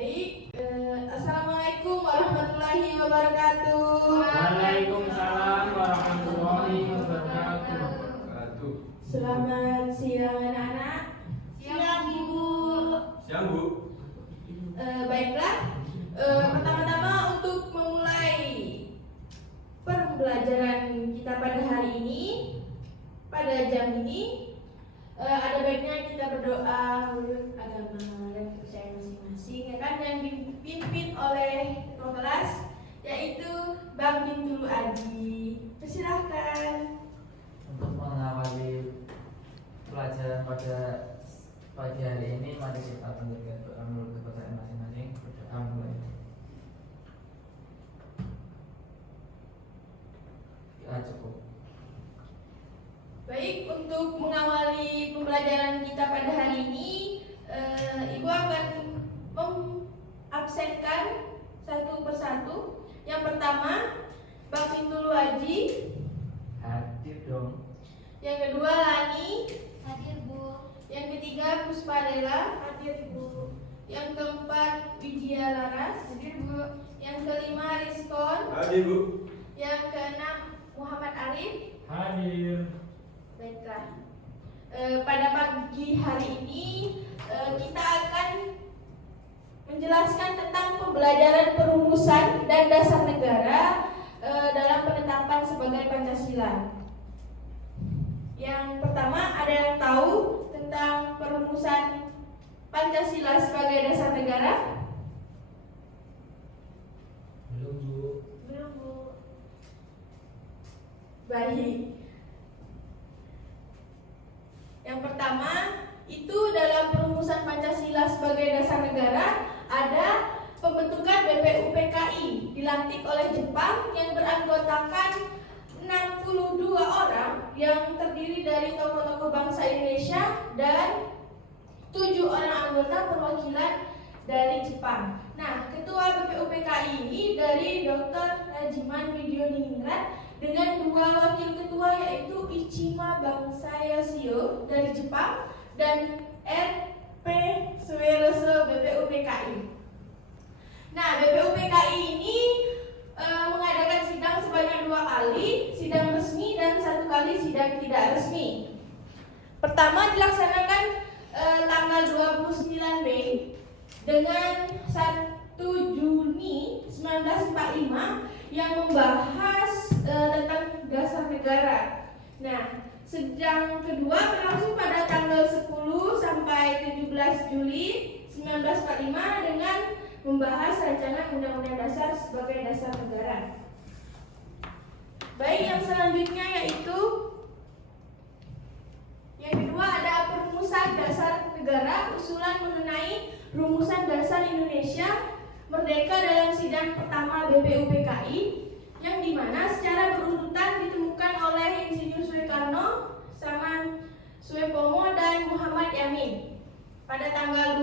Baik, Assalamualaikum warahmatullahi wabarakatuh. Waalaikumsalam warahmatullahi wabarakatuh. Selamat siang anak-anak. Siang, Ibu. Siang, Bu. Baiklah, pertama-tama untuk memulai pembelajaran kita pada hari ini, pada jam ini, ada baiknya kita berdoa menurut agama dan kepercayaan masing-masing, ya kan, yang dipimpin oleh ketua kelas, yaitu Bang Bintulu Adi. Persilahkan. Untuk mengawali pelajaran pada pagi hari ini, mari kita panjatkan doa menurut kepercayaan masing-masing. Berdoa mulai. Ya, cukup. Baik, untuk mengawali pembelajaran kita pada hari ini, Ibu akan mengabsenkan satu persatu. Yang pertama, Bang Bintulu Haji. Hadir dong. Yang kedua, Lani. Hadir, Bu. Yang ketiga, Puspadela. Hadir, Ibu. Yang keempat, Widya Laras. Hadir, Bu. Yang kelima, Rizkon. Hadir, Bu. Yang keenam, Muhammad Arif. Hadir. Baiklah, pada pagi hari ini kita akan menjelaskan tentang pembelajaran perumusan dan dasar negara dalam penetapan sebagai Pancasila. Yang pertama, ada yang tahu tentang perumusan Pancasila sebagai dasar negara? Belum, Bu. Belum, Bu. Baik. Yang pertama, itu dalam perumusan Pancasila sebagai dasar negara ada pembentukan BPUPKI dilantik oleh Jepang yang beranggotakan 62 orang yang terdiri dari tokoh-tokoh bangsa Indonesia dan 7 orang anggota perwakilan dari Jepang. Nah, ketua BPUPKI ini dari Dr. Rajiman Widioningrat dengan 2 wakil ketua, yaitu Ichima Bangsayosio dari Jepang dan R.P. Sueroso BPUPKI. Nah, BPUPKI ini mengadakan sidang sebanyak 2 kali, sidang resmi dan 1 kali sidang tidak resmi. Pertama dilaksanakan tanggal 29 Mei dengan 1 Juni 1945 yang membahas tentang dasar negara. Nah, sidang kedua berlangsung pada tanggal 10 sampai 17 Juli 1945 dengan membahas rancangan Undang-Undang Dasar sebagai dasar negara. Baik, yang selanjutnya yaitu yang kedua ada perumusan dasar negara, usulan mengenai rumusan dasar Indonesia Merdeka dalam sidang pertama BPUPKI, yang dimana secara berurutan ditemukan oleh Insinyur Soekarno, Saman Suepomo dan Muhammad Yamin. Pada tanggal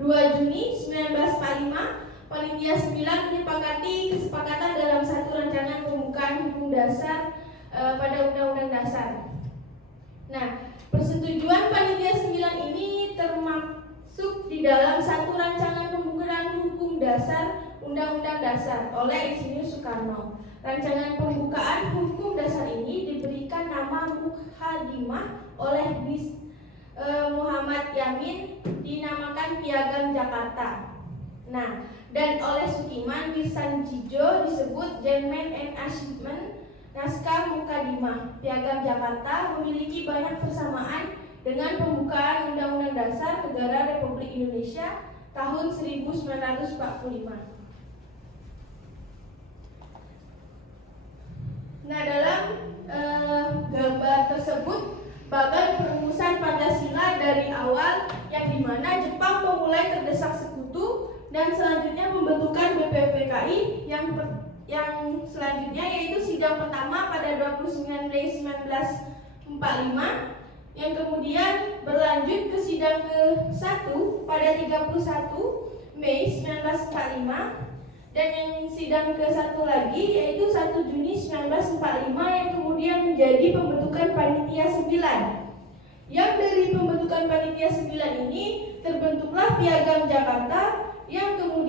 22 Juni 1945, Panitia 9 menyepakati kesepakatan dalam satu rancangan pembukaan hukum dasar pada Undang-Undang Dasar. Nah, persetujuan Panitia 9 ini termasuk di dalam satu rancangan pembukaan hukum dasar Undang-Undang Dasar oleh Insinyur Soekarno. Rancangan pembukaan hukum dasar ini diberikan nama Mukhadimah oleh Muhammad Yamin, dinamakan Piagam Jakarta. Nah, dan oleh Sukiman Birsanjijo disebut Gentleman and Achievement. Naskah Mukhadimah Piagam Jakarta memiliki banyak persamaan dengan pembukaan Undang-Undang Dasar Negara Republik Indonesia tahun 1945. Nah, dalam gambar tersebut bagan perumusan Pancasila dari awal, yang dimana Jepang memulai terdesak sekutu dan selanjutnya pembentukan BPUPKI yang selanjutnya yaitu sidang pertama pada 29 Mei 1945, yang kemudian berlanjut ke sidang ke-1 pada 31 Mei 1945, dan yang sidang ke-1 lagi yaitu 1 Juni 1945 yang kemudian menjadi pembentukan Panitia 9. Yang dari pembentukan Panitia 9 ini terbentuklah Piagam Jakarta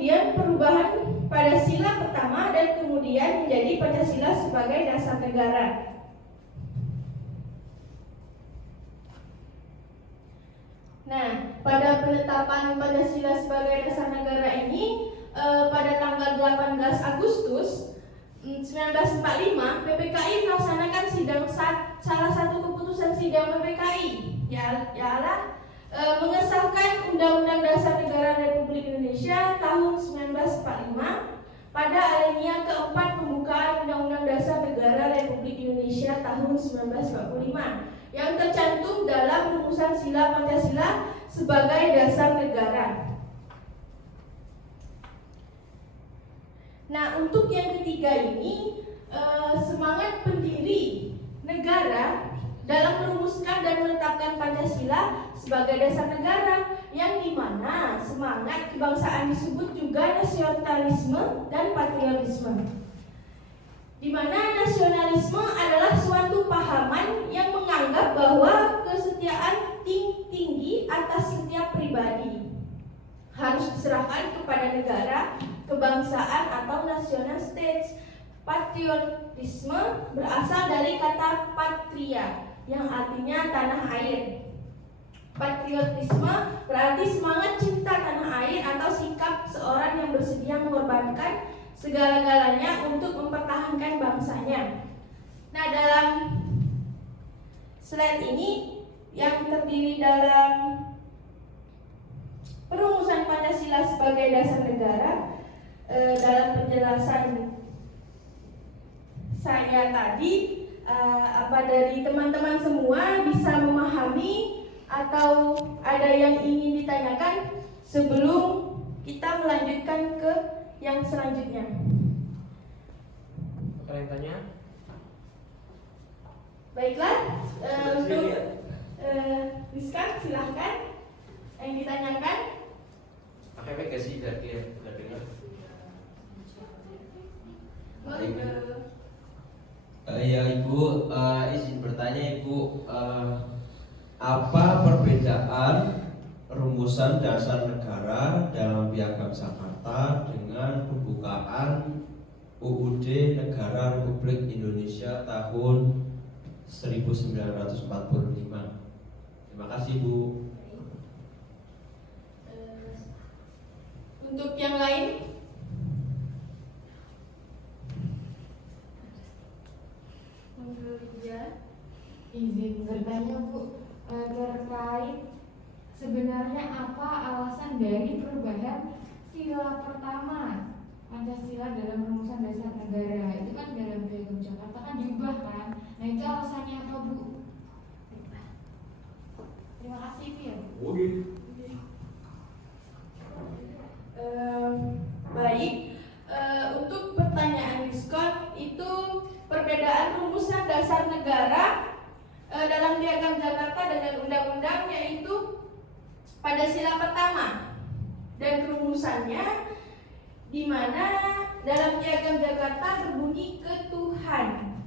kemudian perubahan pada sila pertama dan kemudian menjadi Pancasila sebagai dasar negara. Nah, pada penetapan Pancasila sebagai dasar negara ini pada tanggal 18 Agustus 1945 PPKI melaksanakan sidang salah satu keputusan sidang PPKI ialah mengesahkan Undang-Undang Dasar Negara Republik Indonesia tahun 1945 pada alinea keempat pembukaan Undang-Undang Dasar Negara Republik Indonesia tahun 1945 yang tercantum dalam rumusan sila Pancasila sebagai dasar negara. Nah, untuk yang ketiga ini semangat pendiri negara dalam merumuskan dan menetapkan Pancasila sebagai dasar negara, yang dimana semangat kebangsaan disebut juga nasionalisme dan patriotisme, di mana nasionalisme adalah suatu pahaman yang menganggap bahwa kesetiaan tinggi atas setiap pribadi harus diserahkan kepada negara, kebangsaan atau national states. Patriotisme berasal dari kata patria yang artinya tanah air. Patriotisme berarti semangat cinta tanah air atau sikap seorang yang bersedia mengorbankan segala-galanya untuk mempertahankan bangsanya. Nah, dalam slide ini yang terdiri dalam perumusan Pancasila sebagai dasar negara, dalam penjelasan saya tadi, apa dari teman-teman semua bisa memahami atau ada yang ingin ditanyakan sebelum kita melanjutkan ke yang selanjutnya? Apa yang tanya? Baiklah, untuk Rizka silahkan yang ditanyakan. Pakai mic sih biar dia nggak dengar. Ya Ibu, izin bertanya Ibu, apa perbedaan rumusan dasar negara dalam Piagam Jakarta dengan pembukaan UUD Negara Republik Indonesia tahun 1945? Terima kasih Bu. Untuk yang lain, Izin bertanya Bu, terkait sebenarnya apa alasan dari perubahan sila pertama Pancasila dalam rumusan dasar negara? Itu kan dalam Piagam Jakarta kan diubah kan? Nah, itu alasannya apa Bu? Terima kasih Pir. Baik, untuk pertanyaan diskon itu perbedaan rumusan dasar negara dalam Piagam Jakarta dengan undang-undang yaitu pada sila pertama dan rumusannya, di mana dalam Piagam Jakarta berbunyi ketuhanan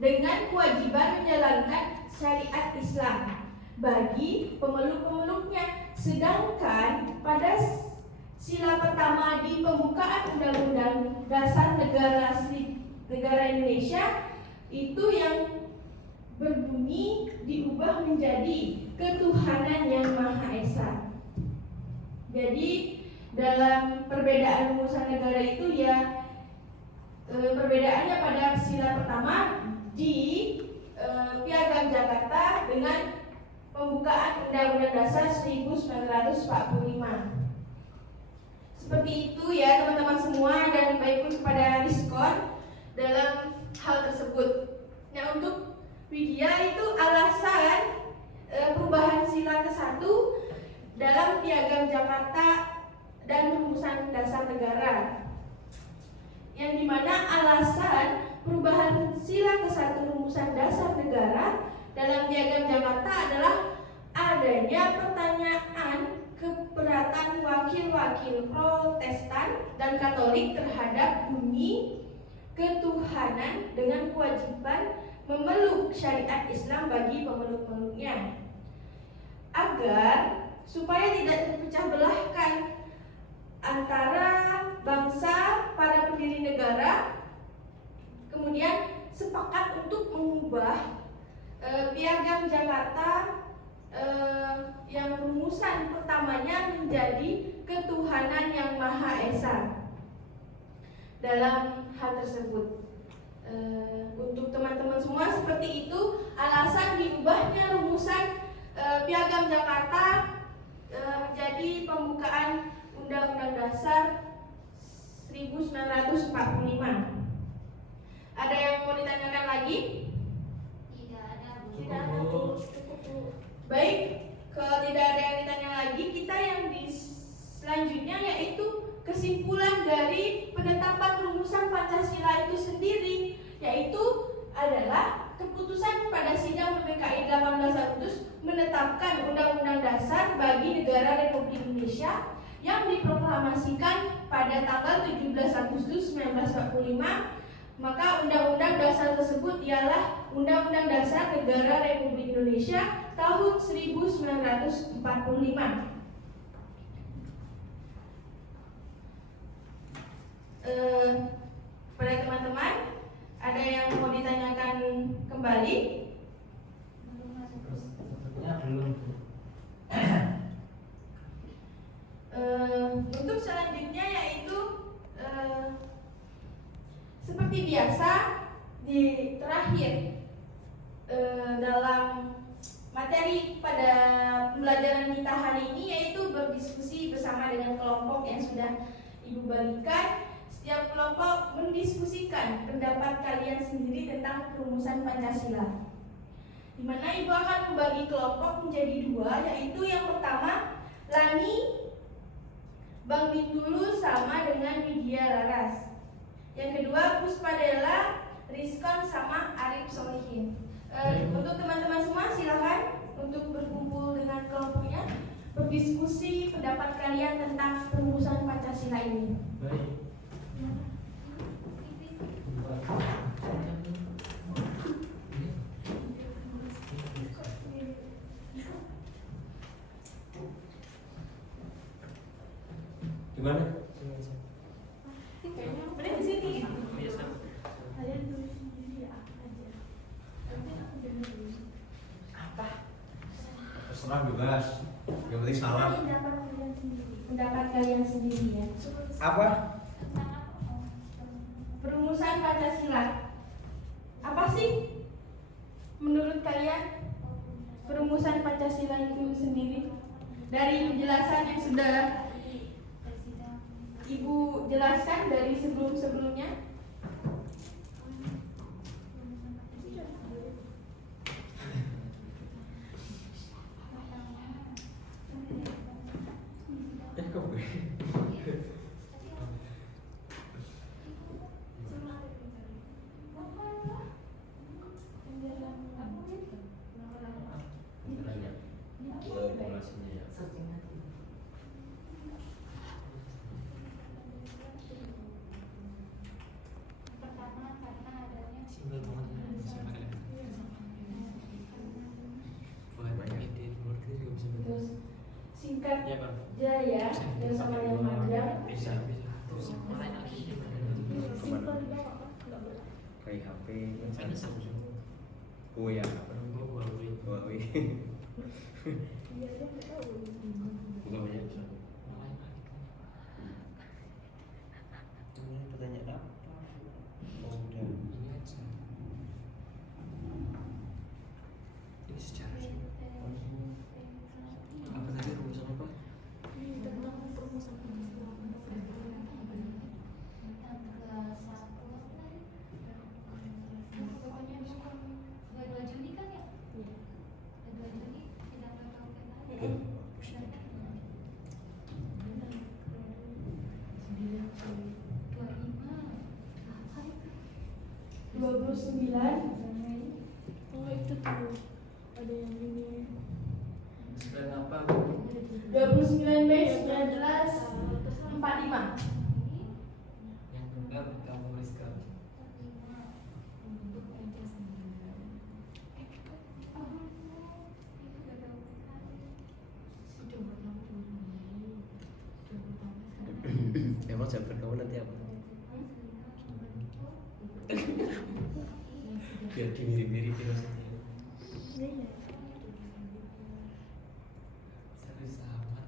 dengan kewajiban menjalankan syariat Islam bagi pemeluk-pemeluknya. Sedangkan pada sila pertama di pembukaan Undang-Undang Dasar Negara Indonesia itu yang berbunyi diubah menjadi ketuhanan yang Maha Esa. Jadi dalam perbedaan rumusan negara itu ya perbedaannya pada sila pertama di Piagam Jakarta dengan pembukaan Undang-Undang Dasar 1945. Seperti itu ya teman-teman semua, dan baik pun kepada diskon dalam hal tersebut. Nah, untuk Widya itu alasan perubahan sila ke-1 dalam Piagam Jakarta dan rumusan dasar negara, yang dimana alasan perubahan sila ke-1 rumusan dasar negara dalam Piagam Jakarta adalah adanya pertanyaan keberatan wakil-wakil Protestan dan Katolik terhadap bunyi ketuhanan dengan kewajiban memeluk syariat Islam bagi pemeluk-pemeluknya, agar supaya tidak terpecah belahkan antara bangsa, para pendiri negara, kemudian sepakat untuk mengubah Piagam Jakarta yang rumusan pertamanya menjadi ketuhanan yang Maha Esa. Dalam hal tersebut, untuk teman-teman semua seperti itu alasan diubahnya rumusan Piagam Jakarta menjadi pembukaan Undang-Undang Dasar 1945. Ada yang mau ditanyakan lagi? Tidak ada, Bu. Cukup, Bu. Baik, kalau tidak ada yang ditanya lagi, kita yang di selanjutnya yaitu kesimpulan dari penetapan rumusan Pancasila itu sendiri, yaitu adalah keputusan pada sidang PPKI 18 Agustus menetapkan Undang-Undang Dasar bagi negara Republik Indonesia yang diproklamasikan pada tanggal 17 Agustus 1945. Maka Undang-Undang Dasar tersebut ialah Undang-Undang Dasar Negara Republik Indonesia tahun 1945. Pada teman-teman, ada yang mau ditanyakan kembali? Sepertinya belum, Bu. Untuk selanjutnya yaitu seperti biasa di terakhir dalam materi pada pembelajaran kita hari ini yaitu berdiskusi bersama dengan kelompok yang sudah Ibu bagikan. Setiap kelompok mendiskusikan pendapat kalian sendiri tentang rumusan Pancasila, di mana Ibu akan membagi kelompok menjadi dua, yaitu yang pertama Lani, Bang Bintulu sama dengan Widya Laras. Yang kedua Puspadela, Rizkon sama Arif Solihin. Untuk teman-teman semua silakan untuk berkumpul dengan kelompoknya, berdiskusi pendapat kalian tentang rumusan Pancasila ini. Baik. Gimana? Boleh di sini. Kalian tulis sendiri apa aja. Nanti aku dengar dulu. Apa? Terserah bebas. Yang penting salah. Pendapat kalian sendiri ya. Apa? Perumusan Pancasila. Apa sih menurut kalian perumusan Pancasila itu sendiri? Dari penjelasan yang sudah Ibu jelaskan dari sebelum-sebelumnya. Terus singkat aja ya, dan sama yang panjang. Simpel di bawah kan? Enggak boleh. Kayak HP. Oh ya. Huawei. Iya, dia nggak tahu. Bukan banyak. Ini pertanyaan apa? Oh, udah. Ini secara apa tadi rumusan apa? Tentang perumusan Oh itu tuh ada yang ini 29 Mei 1945. Yang benar kamu tuliskan. Sudah Kalau jawaban kamu nanti apa? Biar dimirip-mirip maksudnya. Serius amat.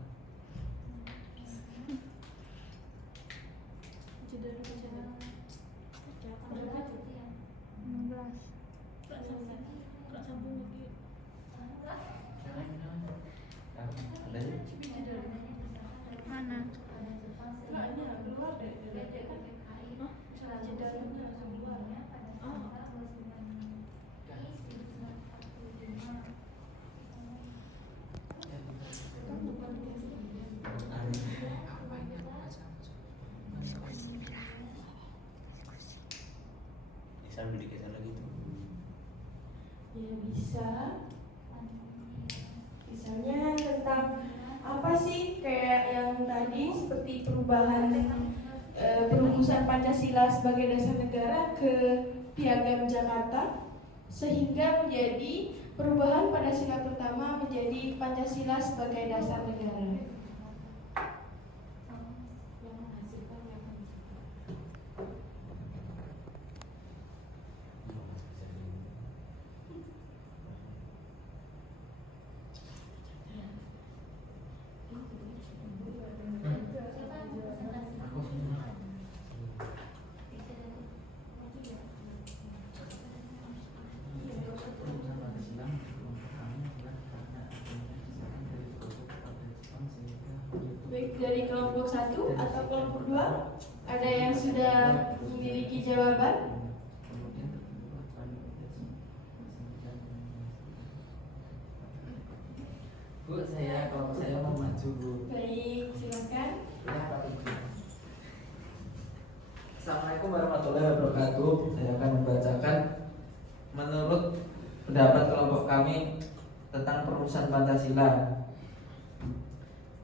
Mana? Bisa ambil digeser lagi tuh. Ya bisa. Misalnya tentang apa sih kayak yang tadi seperti perubahan perumusan Pancasila sebagai dasar negara ke Piagam Jakarta sehingga menjadi perubahan pada sila pertama menjadi Pancasila sebagai dasar negara. Baik dari kelompok 1 atau kelompok 2, ada yang sudah memiliki jawaban? Bu, kalau saya mau maju, Bu. Baik, silakan. Ya, Pak Ibu. Assalamualaikum warahmatullahi wabarakatuh. Saya akan membacakan menurut pendapat kelompok kami tentang perumusan Pancasila.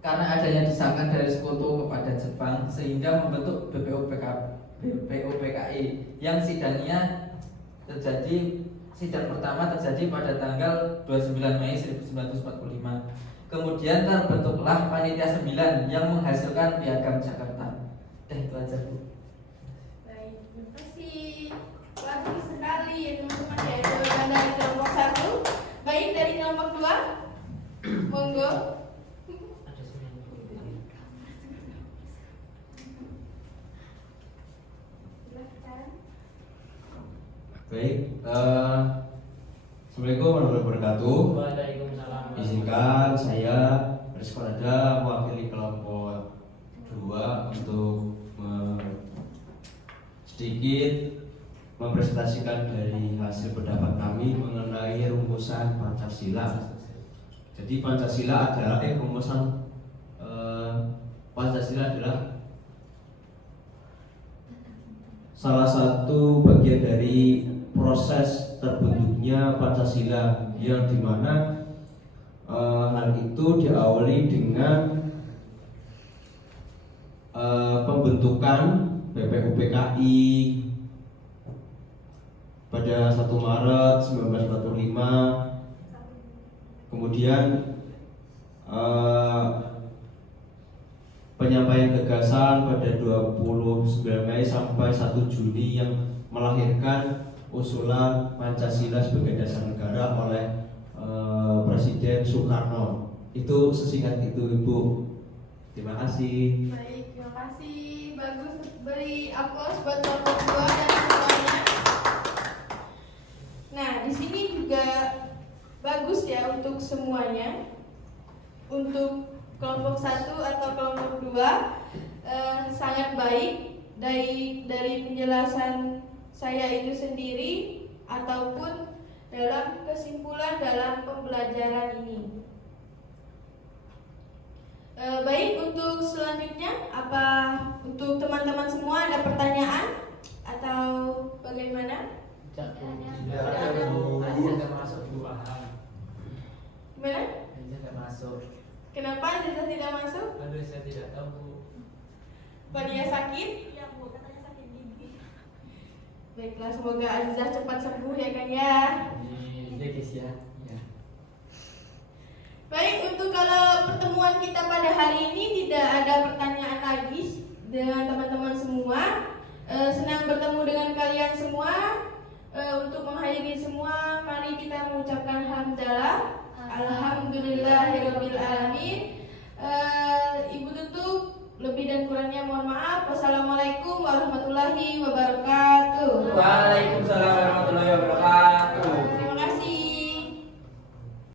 Karena adanya desakan dari sekutu kepada Jepang sehingga membentuk BPUPKI yang sidang pertama terjadi pada tanggal 29 Mei 1945. Kemudian terbentuklah Panitia 9 yang menghasilkan Piagam Jakarta. Itu aja, Bu. Baik, terima kasih. Bagus sekali ya teman-teman ya jawaban dari kelompok 1. Baik dari kelompok 2, monggo. Baik, Assalamualaikum warahmatullahi wabarakatuh. Waalaikumsalam. Izinkan saya Rizkonada mewakili kelompok 2 untuk sedikit mempresentasikan dari hasil pendapat kami mengenai rumusan Pancasila. Jadi Pancasila adalah Pancasila adalah salah satu bagian dari proses terbentuknya Pancasila yang dimana hal itu diawali dengan pembentukan BPUPKI pada 1 Maret 1945, kemudian penyampaian gagasan pada 29 Mei sampai 1 Juni yang melahirkan usulan Pancasila sebagai dasar negara oleh Presiden Soekarno. Itu sesingkat itu, Ibu. Terima kasih. Baik, terima kasih. Bagus, beri aplaus buat kelompok 2 dan semuanya. Nah, di sini juga bagus ya untuk semuanya. Untuk kelompok 1 atau kelompok 2 sangat baik dari penjelasan saya itu sendiri ataupun dalam kesimpulan dalam pembelajaran ini. Baik, untuk selanjutnya apa untuk teman-teman semua ada pertanyaan atau bagaimana? Tidak termasuk dua. Gimana? Tidak termasuk. Kenapa Aziza tidak masuk? Aduh, saya tidak tahu, Bu. Apa dia sakit? Iya Bu, katanya sakit gigi. Baiklah, semoga Aziza cepat sembuh ya kan ya. Ini guys ya. Ya. Baik, untuk kalau pertemuan kita pada hari ini tidak ada pertanyaan lagi dengan teman-teman semua. Senang bertemu dengan kalian semua. Untuk mengakhiri semua, mari kita mengucapkan hamdalah. Alhamdulillahirabbil alamin. Ibu tutup, lebih dan kurangnya mohon maaf. Wassalamualaikum warahmatullahi wabarakatuh. Waalaikumsalam.